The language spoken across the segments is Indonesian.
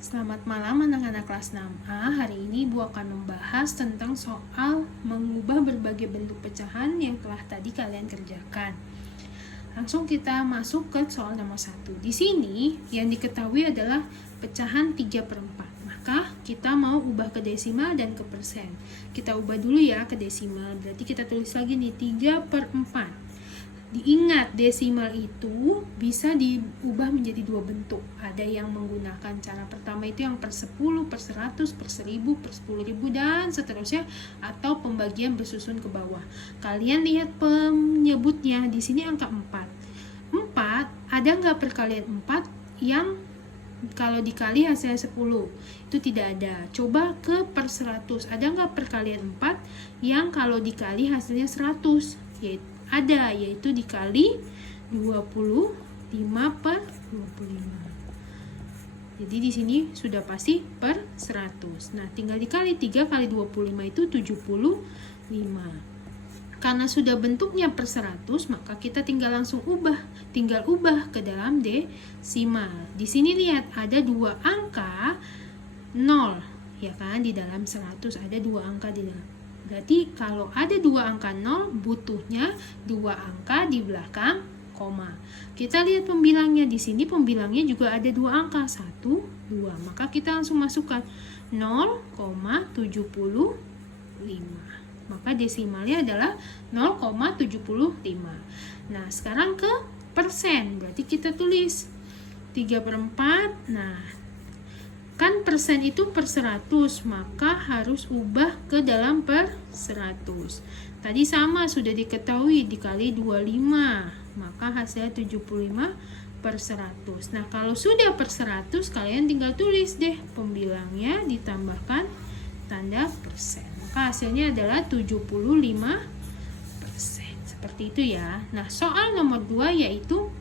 Selamat malam anak-anak kelas 6A. Hari ini Ibu akan membahas tentang soal mengubah berbagai bentuk pecahan yang telah tadi kalian kerjakan. Langsung kita masuk ke soal nomor 1. Di sini yang diketahui adalah pecahan 3/4. Maka kita mau ubah ke desimal dan ke persen. Kita ubah dulu ya ke desimal. Berarti kita tulis lagi nih 3/4. Diingat, desimal itu bisa diubah menjadi dua bentuk. Ada yang menggunakan cara pertama itu yang per 10, per 100, per 1000, per 10.000 dan seterusnya, atau pembagian bersusun ke bawah. Kalian lihat penyebutnya di sini angka 4. 4 ada nggak perkalian 4 yang kalau dikali hasilnya 10? Itu tidak ada. Coba ke per 100. Ada nggak perkalian 4 yang kalau dikali hasilnya 100? Ada, yaitu dikali 25/25. Jadi di sini sudah pasti per 100. Nah, tinggal dikali 3 kali 25 itu 75. Karena sudah bentuknya per 100, maka kita tinggal langsung tinggal ubah ke dalam desimal. Di sini lihat ada dua angka 0, ya kan? Di dalam 100 ada dua angka di dalam. Berarti kalau ada dua angka 0, butuhnya dua angka di belakang koma. Kita lihat pembilangnya. Di sini pembilangnya juga ada dua angka, 1, 2. Maka kita langsung masukkan 0,75. Maka desimalnya adalah 0,75. Nah, sekarang ke persen. Berarti kita tulis 3/4. Nah, kan persen itu per 100, maka harus ubah ke dalam per 100. Tadi sama, sudah diketahui, dikali 25, maka hasilnya 75/100. Nah, kalau sudah per 100, kalian tinggal tulis deh pembilangnya ditambahkan tanda persen. Maka hasilnya adalah 75%. Seperti itu ya. Nah, soal nomor 2 yaitu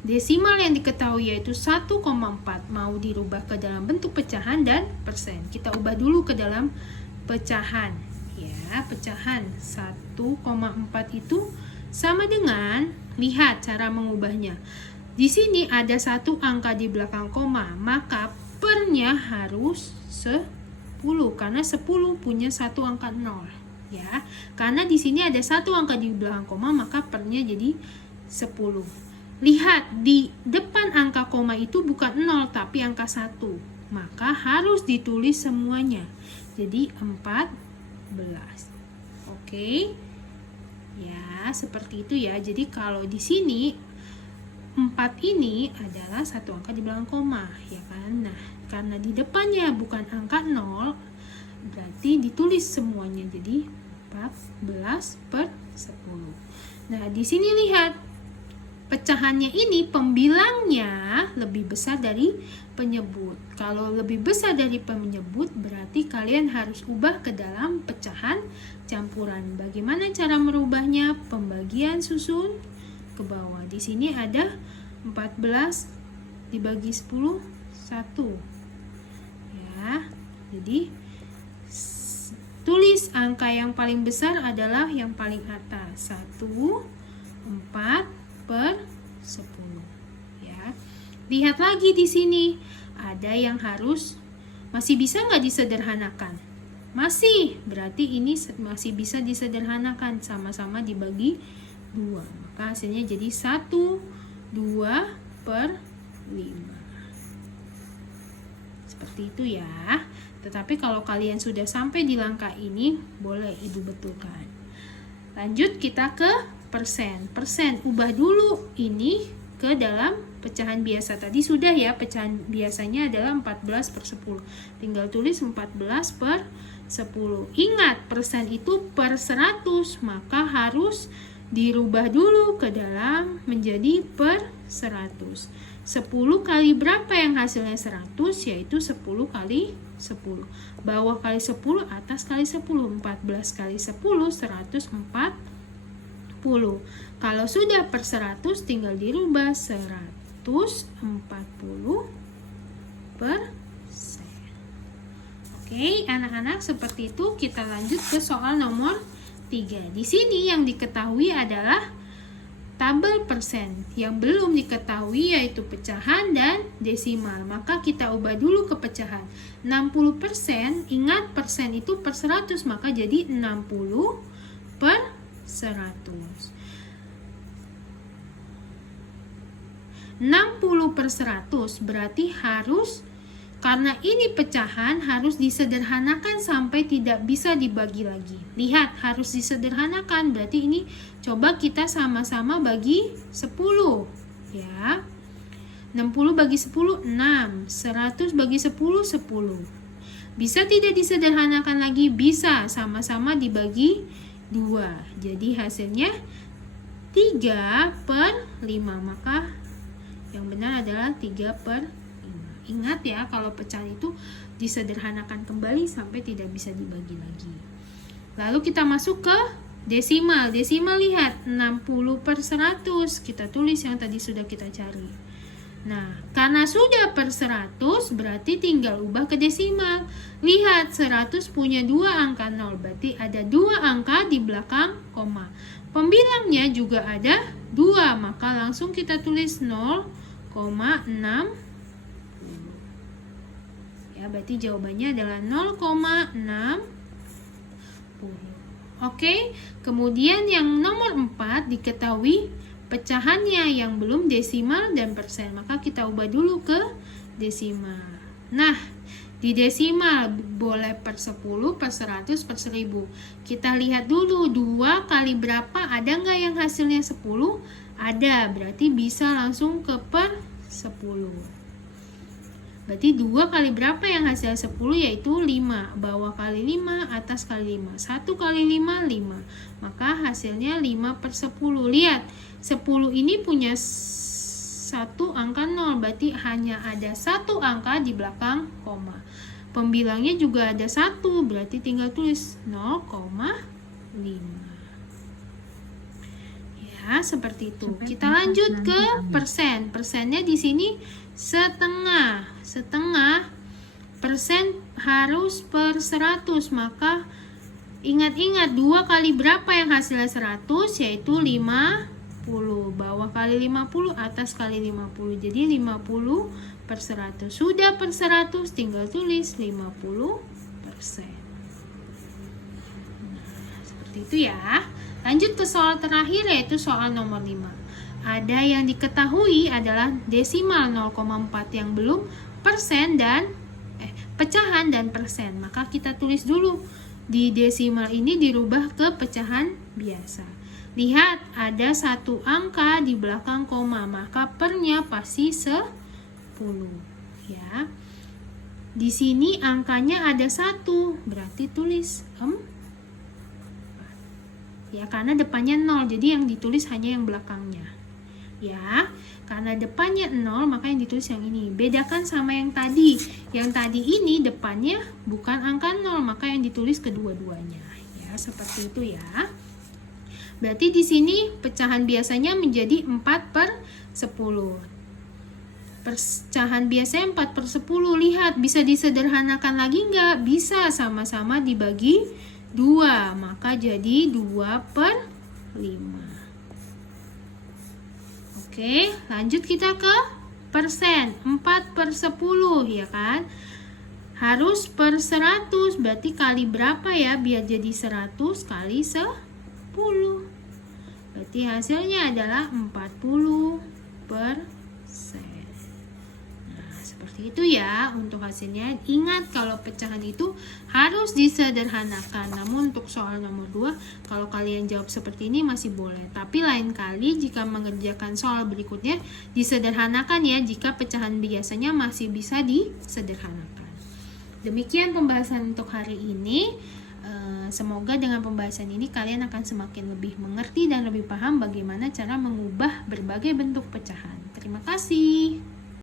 desimal yang diketahui yaitu 1,4 mau dirubah ke dalam bentuk pecahan dan persen. Kita ubah dulu ke dalam pecahan. Ya, pecahan 1,4 itu sama dengan, lihat cara mengubahnya. Di sini ada satu angka di belakang koma, maka pernya harus 10 karena 10 punya satu angka 0. Ya, karena di sini ada satu angka di belakang koma, maka pernya jadi 10. Lihat, di depan angka koma itu bukan 0, tapi angka 1. Maka harus ditulis semuanya. Jadi 14. Oke. Ya, seperti itu ya. Jadi kalau di sini 4 ini adalah satu angka di belakang koma, ya kan? Nah, karena di depannya bukan angka 0, berarti ditulis semuanya. Jadi 14/10. Nah, di sini lihat. Pecahannya ini pembilangnya lebih besar dari penyebut. Kalau lebih besar dari penyebut berarti kalian harus ubah ke dalam pecahan campuran. Bagaimana cara merubahnya? Pembagian susun ke bawah. Di sini ada 14 dibagi 10, 1. Ya, jadi tulis angka yang paling besar adalah yang paling atas. 1/4/10. Ya. Lihat lagi di sini. Ada yang harus masih bisa nggak disederhanakan? Masih. Berarti ini masih bisa disederhanakan, sama-sama dibagi 2. Maka hasilnya jadi 1/2/5. Seperti itu ya. Tetapi kalau kalian sudah sampai di langkah ini, boleh Ibu betulkan. Lanjut kita ke persen. Persen, ubah dulu ini ke dalam pecahan biasa. Tadi sudah ya, pecahan biasanya adalah 14/10. Tinggal tulis 14/10. Ingat, persen itu per 100, maka harus dirubah dulu ke dalam menjadi per 100. 10 kali berapa yang hasilnya 100? Yaitu 10 kali 10. Bawah kali 10, atas kali 10. 14 kali 10, 140. Kalau sudah per 100 tinggal dirubah 140%. Oke, anak-anak, seperti itu. Kita lanjut ke soal nomor 3. Di sini yang diketahui adalah tabel persen. Yang belum diketahui yaitu pecahan dan desimal. Maka kita ubah dulu ke pecahan. 60%, ingat persen itu per 100, maka jadi 60 per 100. 60 per 100 berarti harus, karena ini pecahan, harus disederhanakan sampai tidak bisa dibagi lagi. Lihat, harus disederhanakan, berarti ini coba kita sama-sama bagi 10 ya. 60 bagi 10, 6. 100 bagi 10, 10. Bisa tidak disederhanakan lagi? Bisa, sama-sama dibagi 2. Jadi hasilnya 3 per 5, maka yang benar adalah 3 per 5. Ingat ya, kalau pecahan itu disederhanakan kembali sampai tidak bisa dibagi lagi. Lalu kita masuk ke desimal. Desimal, lihat, 60 per 100. Kita tulis yang tadi sudah kita cari. Nah, karena sudah per 100, berarti tinggal ubah ke desimal. Lihat, 100 punya 2 angka 0, berarti ada 2 angka di belakang koma. Pembilangnya juga ada 2, maka langsung kita tulis 0,60. Ya, berarti jawabannya adalah 0,60. Oke, kemudian yang nomor 4 diketahui pecahannya yang belum desimal dan persen. Maka kita ubah dulu ke desimal. Nah, di desimal boleh per 10, per 100, per 1000. Kita lihat dulu 2 kali berapa, ada nggak yang hasilnya 10? Ada, berarti bisa langsung ke per 10. Berarti 2 kali berapa yang hasilnya 10, yaitu 5. Bawah kali 5, atas kali 5. 1 kali 5, 5. Maka hasilnya 5 per 10. Lihat, 10 ini punya satu angka 0, berarti hanya ada satu angka di belakang koma. Pembilangnya juga ada 1, berarti tinggal tulis 0,5. Ya, seperti itu. Kita lanjut ke persen. Persennya di sini setengah. Setengah persen harus per 100, maka ingat-ingat 2 kali berapa yang hasilnya 100, yaitu 50. Bawah kali 50, atas kali 50. Jadi 50 per 100. Sudah per 100, tinggal tulis 50%. Nah, seperti itu ya. Lanjut ke soal terakhir, yaitu soal nomor 5. Ada yang diketahui adalah desimal 0,4 yang belum, persen dan pecahan dan persen. Maka kita tulis dulu di desimal ini dirubah ke pecahan biasa. Lihat, ada satu angka di belakang koma, maka pernya pasti 10 ya. Di sini angkanya ada 1, berarti tulis 4. Ya, karena depannya 0, jadi yang ditulis hanya yang belakangnya. Ya, karena depannya 0, maka yang ditulis yang ini. Bedakan sama yang tadi. Yang tadi ini depannya bukan angka 0, maka yang ditulis kedua-duanya. Ya, seperti itu ya. Berarti di sini pecahan biasanya menjadi 4 per 10. Pecahan biasanya 4 per 10. Lihat, bisa disederhanakan lagi nggak? Bisa, sama-sama dibagi 2. Maka jadi 2 per 5. Oke, lanjut kita ke persen. 4 per 10, ya kan? Harus per 100, berarti kali berapa ya? Biar jadi 100 kali 10. Berarti hasilnya adalah 40%. Nah, seperti itu ya untuk hasilnya. Ingat, kalau pecahan itu harus disederhanakan. Namun untuk soal nomor 2, kalau kalian jawab seperti ini masih boleh. Tapi lain kali jika mengerjakan soal berikutnya, disederhanakan ya, jika pecahan biasanya masih bisa disederhanakan. Demikian pembahasan untuk hari ini. Semoga dengan pembahasan ini kalian akan semakin lebih mengerti dan lebih paham bagaimana cara mengubah berbagai bentuk pecahan. Terima kasih.